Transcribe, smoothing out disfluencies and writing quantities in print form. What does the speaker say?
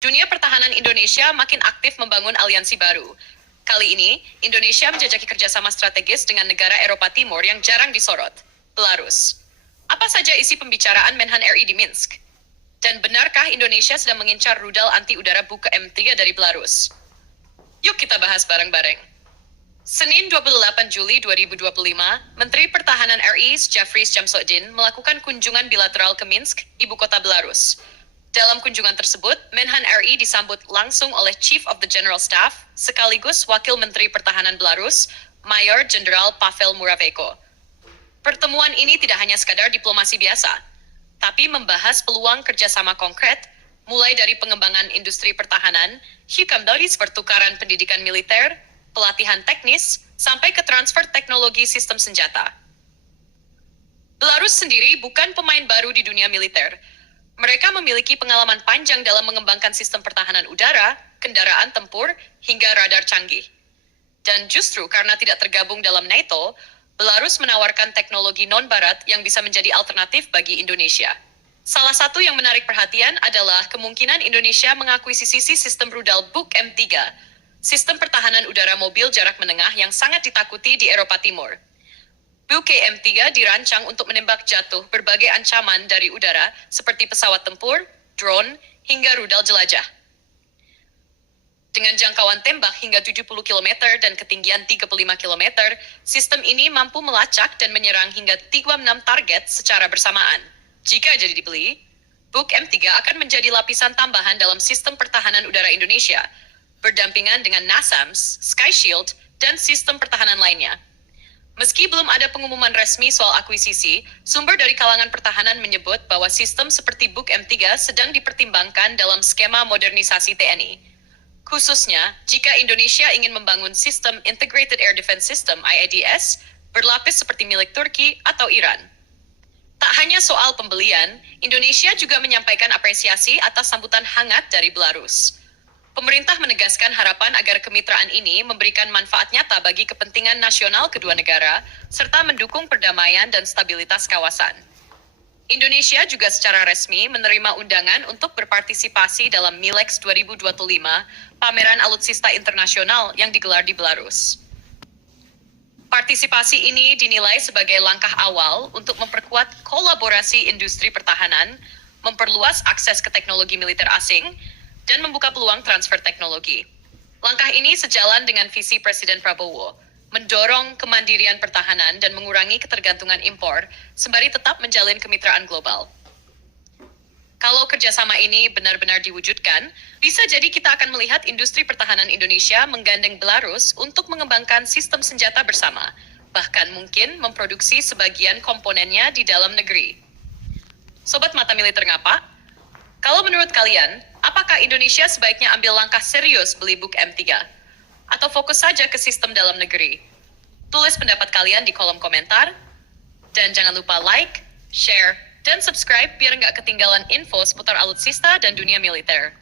Dunia pertahanan Indonesia makin aktif membangun aliansi baru. Kali ini, Indonesia menjajaki kerjasama strategis dengan negara Eropa Timur yang jarang disorot, Belarus. Apa saja isi pembicaraan Menhan RI di Minsk? Dan benarkah Indonesia sedang mengincar rudal anti-udara Buk M3 dari Belarus? Yuk kita bahas bareng-bareng. Senin 28 Juli 2025, Menteri Pertahanan RI Jeffrey Jamsodin melakukan kunjungan bilateral ke Minsk, ibu kota Belarus. Dalam kunjungan tersebut, Menhan RI disambut langsung oleh Chief of the General Staff, sekaligus Wakil Menteri Pertahanan Belarus, Mayor Jenderal Pavel Muravenko. Pertemuan ini tidak hanya sekadar diplomasi biasa, tapi membahas peluang kerjasama konkret, mulai dari pengembangan industri pertahanan, hingga dari pertukaran pendidikan militer, pelatihan teknis, sampai ke transfer teknologi sistem senjata. Belarus sendiri bukan pemain baru di dunia militer. Mereka memiliki pengalaman panjang dalam mengembangkan sistem pertahanan udara, kendaraan tempur, hingga radar canggih. Dan justru karena tidak tergabung dalam NATO, Belarus menawarkan teknologi non-barat yang bisa menjadi alternatif bagi Indonesia. Salah satu yang menarik perhatian adalah kemungkinan Indonesia mengakuisisi sistem rudal Buk M3, sistem pertahanan udara mobil jarak menengah yang sangat ditakuti di Eropa Timur. Buk M3 dirancang untuk menembak jatuh berbagai ancaman dari udara seperti pesawat tempur, drone, hingga rudal jelajah. Dengan jangkauan tembak hingga 70 km dan ketinggian 35 km, sistem ini mampu melacak dan menyerang hingga 36 target secara bersamaan. Jika jadi dibeli, Buk M3 akan menjadi lapisan tambahan dalam sistem pertahanan udara Indonesia, berdampingan dengan NASAMS, Sky Shield, dan sistem pertahanan lainnya. Meski belum ada pengumuman resmi soal akuisisi, sumber dari kalangan pertahanan menyebut bahwa sistem seperti Buk M3 sedang dipertimbangkan dalam skema modernisasi TNI. Khususnya, jika Indonesia ingin membangun sistem Integrated Air Defense System (IADS) berlapis seperti milik Turki atau Iran. Tak hanya soal pembelian, Indonesia juga menyampaikan apresiasi atas sambutan hangat dari Belarus. Pemerintah menegaskan harapan agar kemitraan ini memberikan manfaat nyata bagi kepentingan nasional kedua negara, serta mendukung perdamaian dan stabilitas kawasan. Indonesia juga secara resmi menerima undangan untuk berpartisipasi dalam MILEX 2025, pameran alutsista internasional yang digelar di Belarus. Partisipasi ini dinilai sebagai langkah awal untuk memperkuat kolaborasi industri pertahanan, memperluas akses ke teknologi militer asing, dan membuka peluang transfer teknologi. Langkah ini sejalan dengan visi Presiden Prabowo, mendorong kemandirian pertahanan dan mengurangi ketergantungan impor, sembari tetap menjalin kemitraan global. Kalau kerjasama ini benar-benar diwujudkan, bisa jadi kita akan melihat industri pertahanan Indonesia menggandeng Belarus untuk mengembangkan sistem senjata bersama, bahkan mungkin memproduksi sebagian komponennya di dalam negeri. Sobat Mata Militer Ngapa? Kalau menurut kalian, apakah Indonesia sebaiknya ambil langkah serius beli Buk M3? Atau fokus saja ke sistem dalam negeri? Tulis pendapat kalian di kolom komentar. Dan jangan lupa like, share, dan subscribe biar nggak ketinggalan info seputar alutsista dan dunia militer.